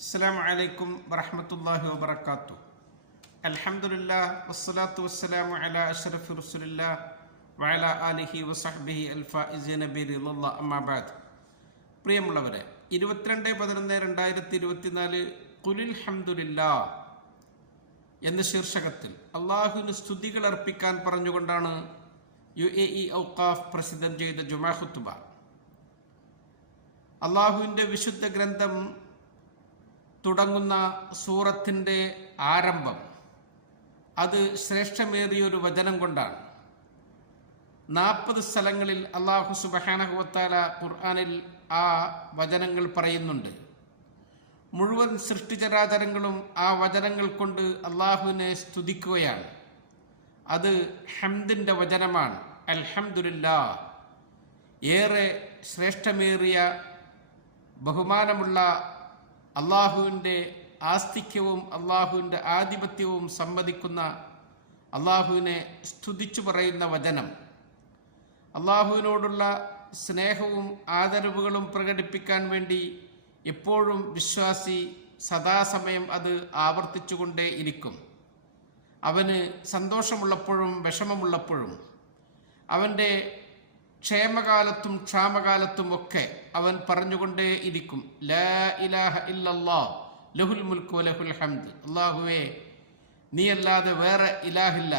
അസ്സലാമു അലൈക്കും വറഹ്മത്തുള്ളാഹി വബറകാതുഹു. അൽഹംദുലില്ലാഹ് വസ്സലാത്തു വസ്സലാമു അലാ അഷ്റഫി റസൂലില്ലാഹ് വഅലാ ആലിഹി വസഹ്ബിഹി അൽഫായിസീന ബിറിളല്ലാഹ് അമ്മാ ബഅദ്. പ്രിയമുള്ളവരെ, 22/11/2024 ഖുലിൽ ഹംദുലില്ലാഹ് എന്ന ശീർഷകത്തിൽ അള്ളാഹുവിന് സ്തുതികൾ അർപ്പിക്കാൻ പറഞ്ഞുകൊണ്ടാണ് UAE ഔഖാഫ് പ്രസിദ്ധം ചെയ്ത ജുമാ ഖുത്ബ. അള്ളാഹുവിൻ്റെ വിശുദ്ധ ഗ്രന്ഥം തുടങ്ങുന്ന സൂറത്തിൻ്റെ ആരംഭം അത് ശ്രേഷ്ഠമേറിയൊരു വചനം കൊണ്ടാണ്. 40 സ്ഥലങ്ങളിൽ അള്ളാഹു സുബ്ഹാനഹു വ തആല ഖുർആനിൽ ആ വചനങ്ങൾ പറയുന്നുണ്ട്. മുഴുവൻ സൃഷ്ടിചരാചരങ്ങളും ആ വചനങ്ങൾ കൊണ്ട് അള്ളാഹുവിനെ സ്തുതിക്കുകയാണ്. അത് ഹംദിൻ്റെ വചനമാണ്. അൽഹംദുലില്ലാഹ്, ഏറെ ശ്രേഷ്ഠമേറിയ ബഹുമാനമുള്ള അള്ളാഹുവിൻ്റെ ആസ്തിക്യവും അള്ളാഹുവിൻ്റെ ആധിപത്യവും സമ്മതിക്കുന്ന അള്ളാഹുവിനെ സ്തുതിച്ചു പറയുന്ന വചനം. അള്ളാഹുവിനോടുള്ള സ്നേഹവും ആദരവുകളും പ്രകടിപ്പിക്കാൻ വേണ്ടി എപ്പോഴും വിശ്വാസി സദാസമയം അത് ആവർത്തിച്ചുകൊണ്ടേ ഇരിക്കും. അവന് സന്തോഷമുള്ളപ്പോഴും വിഷമമുള്ളപ്പോഴും, അവൻ്റെ ക്ഷേമകാലത്തും ക്ഷാമകാലത്തും ഒക്കെ അവൻ പറഞ്ഞുകൊണ്ടേ ഇരിക്കും, ലാ ഇലാഹ ഇല്ലല്ലാഹ് ലഹുൽ മുൽക്കു വലഹുൽ ഹംദ്. അല്ലാഹുവേ, നീയല്ലാതെ വേറെ ഇലാഹില്ല,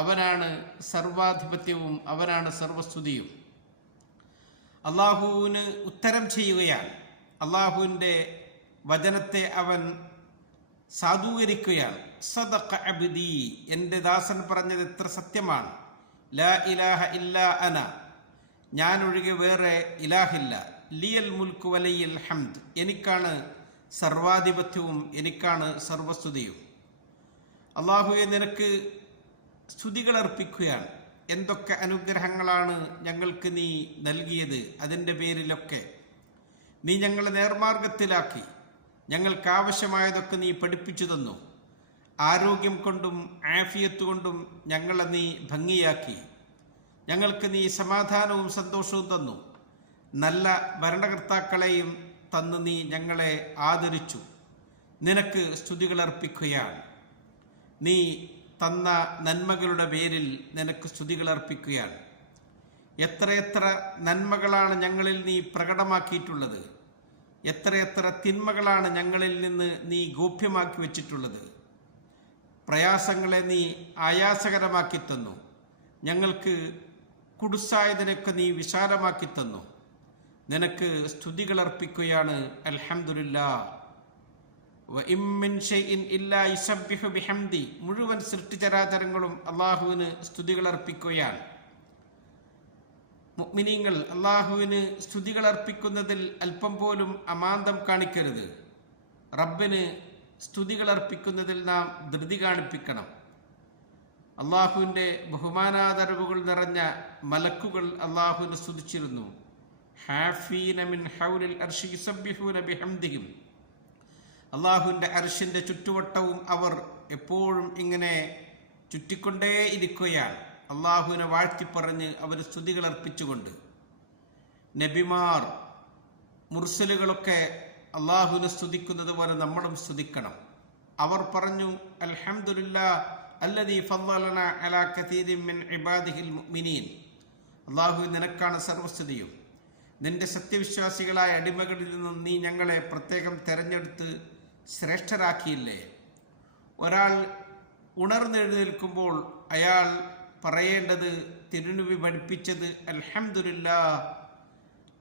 അവനാണ് സർവാധിപത്യവും അവനാണ് സർവസ്തുതിയും. അള്ളാഹുവിന് ഉത്തരം ചെയ്യുകയാണ്. അള്ളാഹുവിൻ്റെ വചനത്തെ അവൻ സാധൂകരിക്കുകയാണ്. സദഖ അബ്ദി, എൻ്റെ ദാസൻ പറഞ്ഞത് എത്ര സത്യമാണ്. ലാ ഇലാഹ ഇല്ലാ അന, ഞാൻ ഒഴികെ വേറെ ഇലാഹില്ല. ലിയൽ മുൽക്കു വലയ്യൽ ഹംദ്, എനിക്കാണ് സർവാധിപത്യവും എനിക്കാണ് സർവസ്തുതിയും. അള്ളാഹുവെ, നിനക്ക് സ്തുതികൾ അർപ്പിക്കുകയാണ്. എന്തൊക്കെ അനുഗ്രഹങ്ങളാണ് ഞങ്ങൾക്ക് നീ നൽകിയത്. അതിൻ്റെ പേരിലൊക്കെ നീ ഞങ്ങളെ നേർമാർഗത്തിലാക്കി. ഞങ്ങൾക്ക് ആവശ്യമായതൊക്കെ നീ പഠിപ്പിച്ചു തന്നു. ആരോഗ്യം കൊണ്ടും ആഫിയത്ത് കൊണ്ടും ഞങ്ങളെ നീ ഭംഗിയാക്കി. ഞങ്ങൾക്ക് നീ സമാധാനവും സന്തോഷവും തന്നു. നല്ല ഭരണകർത്താക്കളെയും തന്ന് നീ ഞങ്ങളെ ആദരിച്ചു. നിനക്ക് സ്തുതികൾ അർപ്പിക്കുകയാണ്. നീ തന്ന നന്മകളുടെ പേരിൽ നിനക്ക് സ്തുതികൾ അർപ്പിക്കുകയാണ്. എത്രയെത്ര നന്മകളാണ് ഞങ്ങളിൽ നീ പ്രകടമാക്കിയിട്ടുള്ളത്. എത്രയെത്ര തിന്മകളാണ് ഞങ്ങളിൽ നിന്ന് നീ ഗോപ്യമാക്കി വച്ചിട്ടുള്ളത്. പ്രയാസങ്ങളെ നീ ആയാസകരമാക്കി തന്നു. ഞങ്ങൾക്ക് കുടുസായതിനൊക്കെ നീ വിശാലമാക്കി തന്നു. നിനക്ക് സ്തുതികൾ അർപ്പിക്കുകയാണ്. അൽഹംദുലില്ലാഹ്. വ ഇം മിൻ ഷൈഇൻ ഇല്ലാ യുസബ്ബിഹു ബിഹംദി, മുഴുവൻ സൃഷ്ടിചരാചരങ്ങളും അള്ളാഹുവിന് സ്തുതികൾ അർപ്പിക്കുകയാണ്. മുഅ്മിനീങ്ങൾ അള്ളാഹുവിന് സ്തുതികൾ അർപ്പിക്കുന്നതിൽ അല്പം പോലും അമാന്തം കാണിക്കരുത്. റബ്ബിന് സ്തുതികൾ അർപ്പിക്കുന്നതിൽ നാം ധൃതി കാണിപ്പിക്കണം. അള്ളാഹുവിൻ്റെ ബഹുമാനാദരവുകൾ നിറഞ്ഞ മലക്കുകൾ അള്ളാഹുവിനെ സ്തുതിച്ചിരുന്നു. ഹാഫീന മിൻ ഹൗലിൽ അർശി യുസബ്ബിഹൂന ബിഹംദിഹിം, അള്ളാഹുവിൻ്റെ അർശിൻ്റെ ചുറ്റുവട്ടവും അവർ എപ്പോഴും ഇങ്ങനെ ചുറ്റിക്കൊണ്ടേ ഇരിക്കുകയാണ്. അള്ളാഹുവിനെ വാഴ്ത്തിപ്പറഞ്ഞ് അവർ സ്തുതികൾ അർപ്പിച്ചുകൊണ്ട്. നബിമാർ മുർസലുകളൊക്കെ അള്ളാഹുവിനെ സ്തുതിക്കുന്നത് പോലെ നമ്മളും സ്തുതിക്കണം. അവർ പറഞ്ഞു, അൽഹംദുലില്ലാഹ് അല്ലദീ ഫദ്ദലനാ അലാ കസീരിൻ മിൻ ഇബാദിഹിൽ മുഅ്മിനീൻ. അള്ളാഹു, നിനക്കാണ് സർവസ്തുതിയും. നിന്റെ സത്യവിശ്വാസികളായ അടിമകളിൽ നിന്നും നീ ഞങ്ങളെ പ്രത്യേകം തെരഞ്ഞെടുത്ത് ശ്രേഷ്ഠരാക്കിയില്ലേ. ഒരാൾ ഉണർന്നെഴുന്നേൽക്കുമ്പോൾ അയാൾ പറയേണ്ടത്, തിരുനബി പഠിപ്പിച്ചത്, അൽഹംദുലില്ലാഹ്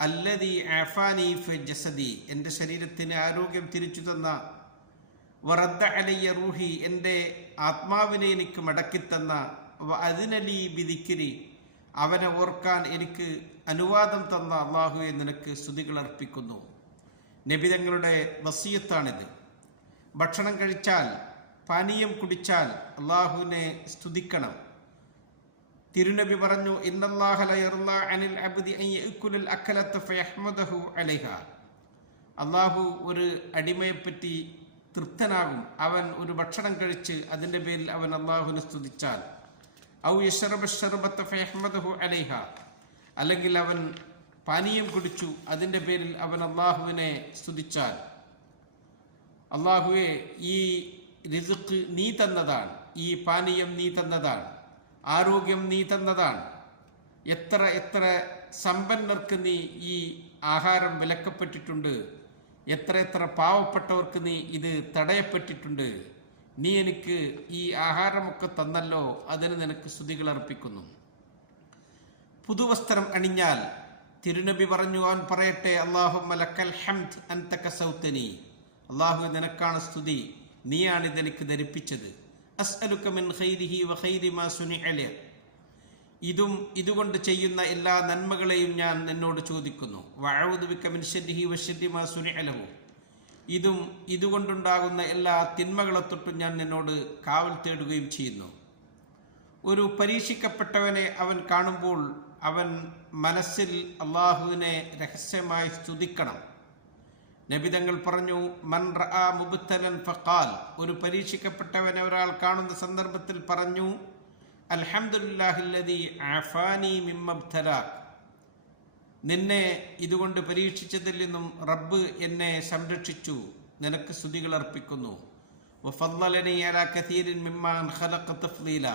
അല്ലദീ ആഫാനി ഫി ജസദി, എൻ്റെ ശരീരത്തിന് ആരോഗ്യം തിരിച്ചു തന്ന, വറദ്ദ അലയ്യ റൂഹി, എൻ്റെ ആത്മാവിനെ എനിക്ക് മടക്കിത്തന്ന, അദ്നലി ബിദിക്രി, അവനെ ഓർക്കാൻ എനിക്ക് അനുവാദം തന്ന അള്ളാഹുവെ, നിനക്ക് സ്തുതികൾ അർപ്പിക്കുന്നു. നബിതങ്ങളുടെ വസിയത്താണിത്. ഭക്ഷണം കഴിച്ചാൽ, പാനീയം കുടിച്ചാൽ അള്ളാഹുവിനെ സ്തുതിക്കണം. തിരുനബി പറഞ്ഞു, ഇന്നല്ലാഹ ല യർളാ അനിൽ അബ്ദി അൻ യഅകുലൽ അക്കലത ഫയഹ്മദഹു അലൈഹാ. അള്ളാഹു ഒരു അടിമയെപ്പറ്റി തൃപ്തനാകും അവൻ ഒരു ഭക്ഷണം കഴിച്ച് അതിൻ്റെ പേരിൽ അവൻ അള്ളാഹുവിനെ സ്തുതിച്ചാൽ. ഔ യശ്റബ ശർബത ഫയഹ്മദഹു അലൈഹാ, അല്ലെങ്കിൽ അവൻ പാനീയം കുടിച്ചു അതിൻ്റെ പേരിൽ അവൻ അള്ളാഹുവിനെ സ്തുതിച്ചാൽ. അള്ളാഹുവെ, ഈ റിസ്ക് നീ തന്നതാണ്, ഈ പാനീയം നീ തന്നതാണ്, ആരോഗ്യം നീ തന്നതാണ്. എത്ര എത്ര സമ്പന്നർക്ക് നീ ഈ ആഹാരം വിലക്കപ്പെട്ടിട്ടുണ്ട്, എത്ര എത്ര പാവപ്പെട്ടവർക്ക് നീ ഇത് തടയപ്പെട്ടിട്ടുണ്ട്. നീ എനിക്ക് ഈ ആഹാരമൊക്കെ തന്നല്ലോ, അതിന് നിനക്ക് സ്തുതികൾ അർപ്പിക്കുന്നു. പുതുവസ്ത്രം അണിഞ്ഞാൽ തിരുനബി പറഞ്ഞു, അവൻ പറയട്ടെ, അല്ലാഹുമ്മ ലക്കൽ ഹംദ് അൻത കസൗതനി, അല്ലാഹു നിനക്കാണ് സ്തുതി, നീയാണ് ഇതെനിക്ക് ധരിപ്പിച്ചത്. അസ്അലുക മിൻ ഖൈരിഹി വ ഖൈരി മാ സുനിഅ ലി, ഇതുകൊണ്ട് ചെയ്യുന്ന എല്ലാ നന്മകളെയും ഞാൻ നിന്നോട് ചോദിക്കുന്നു. വഅഊദു ബിക മിൻ ശർരിഹി വ ശർരി മാ സുനിഅ ലഹു, ഇതുകൊണ്ടുണ്ടാകുന്ന എല്ലാ തിന്മകളെ തൊട്ടും ഞാൻ നിന്നോട് കാവൽ തേടുകയും ചെയ്യുന്നു. ഒരു പരീക്ഷിക്കപ്പെട്ടവനെ അവൻ കാണുമ്പോൾ അവൻ മനസ്സിൽ അള്ളാഹുവിനെ രഹസ്യമായി സ്തുതിക്കണം. നബിതങ്ങൾ പറഞ്ഞു, മൻ റആ മുബ്തലൻ ഫഖാൽ, ഒരു പരീക്ഷിക്കപ്പെട്ടവനെ ഒരാൾ കാണുന്ന സന്ദർഭത്തിൽ പറഞ്ഞു, അൽഹംദുലില്ലാഹില്ലദീ ആഫാനി മിമ്മ ഇബ്തലാക്, നിന്നെ ഇതുകൊണ്ട് പരീക്ഷിച്ചതിൽ നിന്നും റബ്ബ് എന്നെ സംരക്ഷിച്ചു, നിനക്ക് സ്തുതികൾ അർപ്പിക്കുന്നു. വഫദ്ദലനി അലാ കസീരിൻ മിമ്മാൻ ഖലഖ തഫ്ളീല,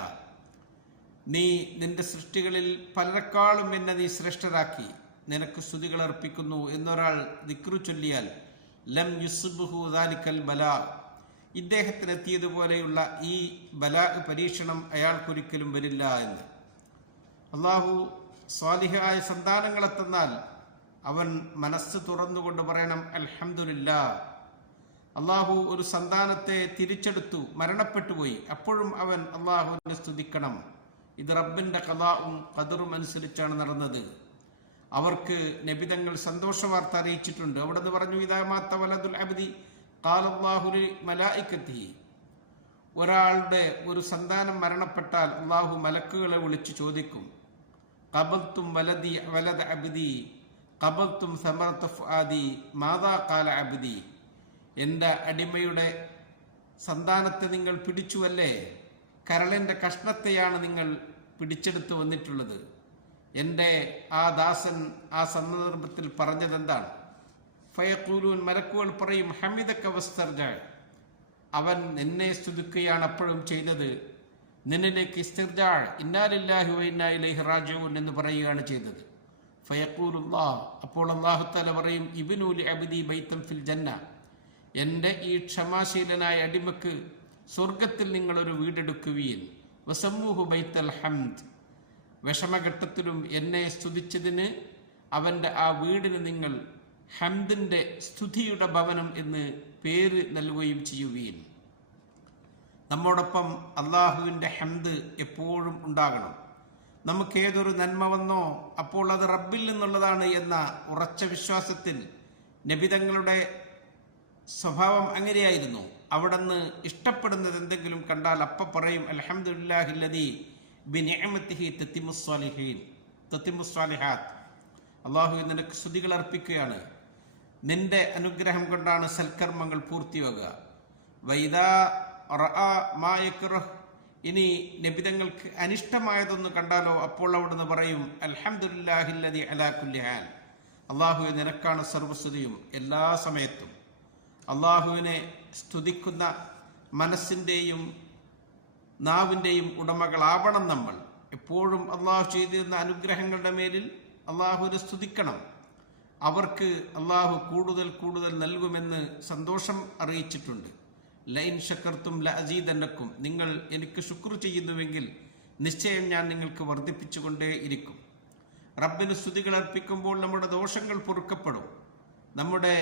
നീ നിന്റെ സൃഷ്ടികളിൽ പലരെക്കാളും എന്നെ നീ ശ്രേഷ്ഠരാക്കി, നിനക്ക് സ്തുതികൾ അർപ്പിക്കുന്നു എന്നൊരാൾ ദിക്റ് ചൊല്ലിയാൽ ലം യുസ്ബുഹു ദാലിക്കൽ ബലാ, ഇദ്ദേഹത്തിനെത്തിയതുപോലെയുള്ള ഈ ബലാ പരീക്ഷണം അയാൾക്കൊരിക്കലും വരില്ല എന്ന്. അള്ളാഹു സ്വാലിഹായ സന്താനങ്ങളെ തന്നാൽ അവൻ മനസ്സ് തുറന്നുകൊണ്ട് പറയണം അൽഹംദുലില്ലാ. അള്ളാഹു ഒരു സന്താനത്തെ തിരിച്ചെടുത്തു, മരണപ്പെട്ടുപോയി, അപ്പോഴും അവൻ അള്ളാഹുവിനെ സ്തുതിക്കണം. ഇത് റബ്ബിന്റെ ഖദാഉം ഖദറും അനുസരിച്ചാണ് നടന്നത്. അവർക്ക് നബിതങ്ങൾ സന്തോഷ വാർത്ത അറിയിച്ചിട്ടുണ്ട്. അവിടെ നിന്ന് പറഞ്ഞു, ഇദാ മാത വലദുൽ അബ്ദി ഖാലല്ലാഹു ലി മലായികതിഹി, ഒരാളുടെ ഒരു സന്താനം മരണപ്പെട്ടാൽ അള്ളാഹു മലക്കുകളെ വിളിച്ചു ചോദിക്കും, ഖബൽതും വലദി വലദ അബ്ദി ഖബൽതും സമറത ഫുആദി മാദാ ഖാല അബ്ദി, എൻ്റെ അടിമയുടെ സന്താനത്തെ നിങ്ങൾ പിടിച്ചുവല്ലേ, കരളിൻ്റെ കഷ്ണത്തെയാണ് നിങ്ങൾ പിടിച്ചെടുത്ത് വന്നിട്ടുള്ളത്. എൻ്റെ ആ ദാസൻ ആ സന്ദർഭത്തിൽ പറഞ്ഞതെന്താണ്? ഫയഖൂലൂൻ, മലക്കുകൾ പറയും, ഹമിദക വസ്തർജ, അവൻ നിന്നെ സ്തുതിക്കുകയാണ് അപ്പോഴും ചെയ്തത്, നിന്നിലേക്ക് ഇസ്തിർജാ, ഇന്നാ ലില്ലാഹി വ ഇന്നാ ഇലൈഹി റാജിഊൻ എന്ന് പറയുകയാണ് ചെയ്തത്. ഫയഖൂലുല്ലാഹ്, അപ്പോൾ അല്ലാഹു തആല പറയും, ഇബ്നു ലി അബ്ദി ബൈതൻ ഫിൽ ജന്ന, എൻ്റെ ഈ ക്ഷമാശീലനായ അടിമക്ക് സ്വർഗത്തിൽ നിങ്ങളൊരു വീടെടുക്കുവീൻ. വസമ്മൂഹു ബൈത്തൽ ഹംദ്, വിഷമഘട്ടത്തിലും എന്നെ സ്തുതിച്ചതിന് അവൻ്റെ ആ വീടിന് നിങ്ങൾ ഹംദിൻ്റെ സ്തുതിയുടെ ഭവനം എന്ന് പേര് നൽകുകയും ചെയ്യുവീൻ. നമ്മോടൊപ്പം അള്ളാഹുവിൻ്റെ ഹംദ് എപ്പോഴും ഉണ്ടാകണം. നമുക്ക് ഏതൊരു നന്മ വന്നോ അപ്പോൾ അത് റബ്ബിൽ നിന്നുള്ളതാണ് എന്ന ഉറച്ച വിശ്വാസത്തിൽ നബിതങ്ങളുടെ സ്വഭാവം അങ്ങനെയായിരുന്നു. അവിടുന്ന് ഇഷ്ടപ്പെടുന്നത് എന്തെങ്കിലും കണ്ടാൽ അപ്പം പറയും, അൽഹംദുലില്ലാഹില്ലദീ ബിനിഅമതിഹി തത്തിമുസ്സാലിഹാത്ത്, അള്ളാഹു നിനക്ക് സ്തുതികൾ അർപ്പിക്കുകയാണ്, നിന്റെ അനുഗ്രഹം കൊണ്ടാണ് സൽക്കർമ്മങ്ങൾ പൂർത്തിയാകുക. വൈദാ റഅ മാ യക്റഹ്, ഇനി നബിതങ്ങൾക്ക് അനിഷ്ടമായതൊന്ന് കണ്ടാലോ അപ്പോൾ അവിടുന്ന് പറയും, അൽഹംദുലില്ലാഹില്ലദീ അലാ കുല്ലി ഹാൽ, അള്ളാഹു നിനക്കാണ് സർവ്വസ്തുതിയും എല്ലാ സമയത്തും. അള്ളാഹുവിനെ സ്തുതിക്കുന്ന മനസ്സിൻ്റെയും നാവിൻ്റെയും ഉടമകളാവണം നമ്മൾ. എപ്പോഴും അള്ളാഹു ചെയ്തിരുന്ന അനുഗ്രഹങ്ങളുടെ മേലിൽ അള്ളാഹുവിനെ സ്തുതിക്കണം. അവർക്ക് അള്ളാഹു കൂടുതൽ കൂടുതൽ നൽകുമെന്ന് സന്തോഷം അറിയിച്ചിട്ടുണ്ട്. ലൈൻ ശക്കർത്തും ല അസീദന്നക്കും, നിങ്ങൾ എനിക്ക് ശുക്ർ ചെയ്യുന്നുവെങ്കിൽ നിശ്ചയം ഞാൻ നിങ്ങൾക്ക് വർദ്ധിപ്പിച്ചുകൊണ്ടേ ഇരിക്കും. റബ്ബിന് സ്തുതികൾ അർപ്പിക്കുമ്പോൾ നമ്മുടെ ദോഷങ്ങൾ പൊറുക്കപ്പെടും, നമ്മുടെ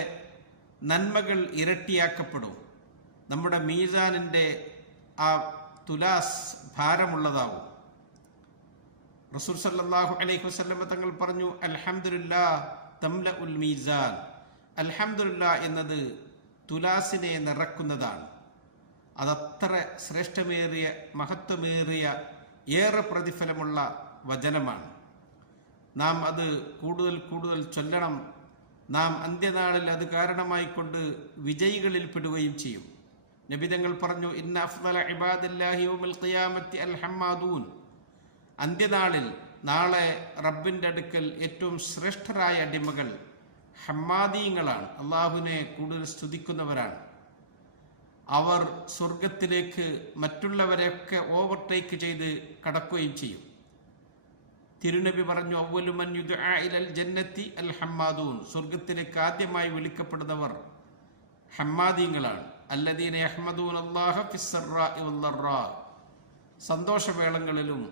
നന്മകൾ ഇരട്ടിയാക്കപ്പെടും, നമ്മുടെ മീസാനിൻ്റെ ആ തുലാസ് ഭാരമുള്ളതാവും. റസൂൽ സല്ലല്ലാഹു അലൈഹി വസല്ലം തങ്ങൾ പറഞ്ഞു, അൽഹംദുലില്ലാ തംലഉൽ മീസാൻ, അൽഹംദുലില്ലാ എന്നത് തുലാസിനെ നിറക്കുന്നതാണ്. അതത്ര ശ്രേഷ്ഠമേറിയ മഹത്വമേറിയ ഏറെ പ്രതിഫലമുള്ള വചനമാണ്. നാം അത് കൂടുതൽ കൂടുതൽ ചൊല്ലണം. നാം അന്ത്യനാളിൽ അത് കാരണമായിക്കൊണ്ട് വിജയികളിൽ പെടുകയും ചെയ്യും. നബിതങ്ങൾ പറഞ്ഞു, ഇന്ന അഫ്ളല ഇബാദില്ലാഹി യൗമൽ ഖിയാമത്തി അൽ ഹമ്മാദൂൻ, അന്ത്യനാളിൽ നാളെ റബ്ബിൻ്റെ അടുക്കൽ ഏറ്റവും ശ്രേഷ്ഠരായ അടിമകൾ ഹമ്മാദീങ്ങളാണ്, അള്ളാഹുവിനെ കൂടുതൽ സ്തുതിക്കുന്നവരാണ്. അവർ സ്വർഗത്തിലേക്ക് മറ്റുള്ളവരെയൊക്കെ ഓവർടേക്ക് ചെയ്ത് കടക്കുകയും ചെയ്യും. തിരുനബി പറഞ്ഞു, അവ്വലു മൻ യുദ്ആ ഇലൽ ജന്നത്തി അൽ ഹമ്മാദൂൻ, സ്വർഗത്തിലേക്ക് ആദ്യമായി വിളിക്കപ്പെടുന്നവർ ഹമ്മാദീങ്ങളാണ്. അല്ലദീന യഹ്മദൂന അല്ലാഹ ഫിസ്സറാഇ വല്ലറാ, സന്തോഷവേളകളിലും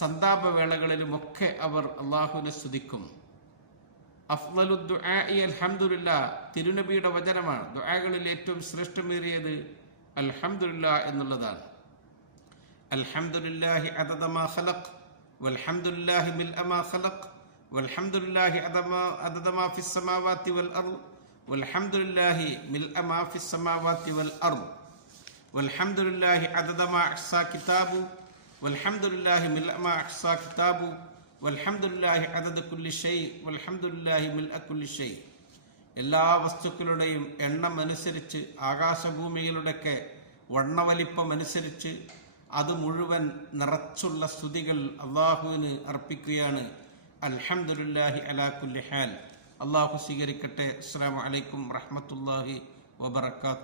സന്താപവേളകളിലും ഒക്കെ അവർ അള്ളാഹുവിനെ സ്തുതിക്കും. അഫ്ളലു ദുആഇ അൽഹംദുലില്ലാഹ്, തിരുനബിയുടെ വചനമാണ്. ദുആകളിൽ ഏറ്റവും ശ്രേഷ്ഠമേറിയത് അൽഹംദുലില്ലാഹ് എന്നുള്ളതാണ്. അൽഹംദുലില്ലാഹി അദദ മാ ഖലഖ് വൽഹംദുലില്ലാഹി മിൽഅ മാ ഖലഖ് വൽഹംദുലില്ലാഹി അദദ മാ ഫിസ് സമാവാതി വൽ അർദ് വൽഹംദുലില്ലാഹി മിൽഅ മാ ഫിസ് സമാവാതി വൽ അർദ് വൽഹംദുലില്ലാഹി അദദ മാ അഹ്സാ കിതാബു വൽഹംദുലില്ലാഹി മിൽഅ മാ അഹ്സാ കിതാബു വൽഹംദുലില്ലാഹി അദദ കുല്ലി ഷൈ വൽഹംദുലില്ലാഹി മിൽഅ കുല്ലി ഷൈ. എല്ലാ വസ്തുക്കളുടെയും എണ്ണം അനുസരിച്ച്, ആകാശഭൂമികളുടെയൊക്കെ വണ്ണവലിപ്പം അനുസരിച്ച് അത് മുഴുവൻ നിറച്ചുള്ള സ്തുതികൾ അള്ളാഹുവിന് അർപ്പിക്കുകയാണ്. അൽഹംദുലില്ലാഹി അലാ കുല്ലി ഹാൽ. അള്ളാഹു സ്വീകരിക്കട്ടെ. അസ്സലാമു അലൈക്കും വറഹ്മത്തുള്ളാഹി വബറകാതുഹു.